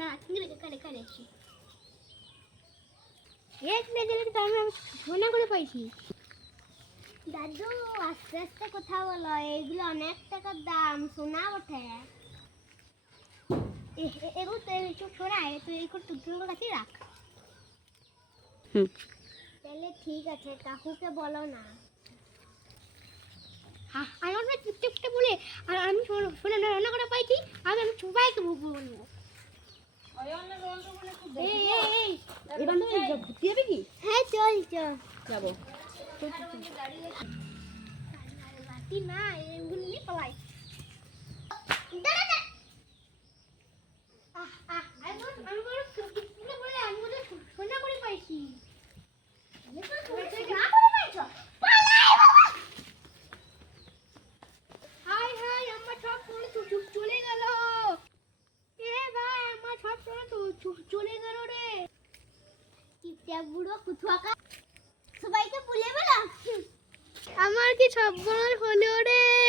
না চিংড়ি কারে কারে এক মেয়েদের তো আমি সোনা করে পাইছি। দাদু আস্তে আস্তে কথা বলো, এগুলো অনেক টাকার দাম, সোনা ওঠে। এগুলো তো একটু সরাই, তুই একটু তোর কাছে রাখ। তাহলে ঠিক আছে, কাকুকে বলো না। আমি আপনার চুপচাপটা বলে আর আমি সোনা রান্না করা পাইছি, আমি সবাইকে বলবো। এবার তুমি ঘুরতে যাবে কি? হ্যাঁ চল চল যাবো। না এগুলো নিয়ে পালাই। সোনা করে পাইছি। হাই হাই আমার সব সোনা চলে গেল। এ ভাই আমার সব সোনা চলে গেল রে। কিপটা বুড়ো কুথুয়াকা সবাইকে বলে বেলা আমার কি সব বড় হলো রে।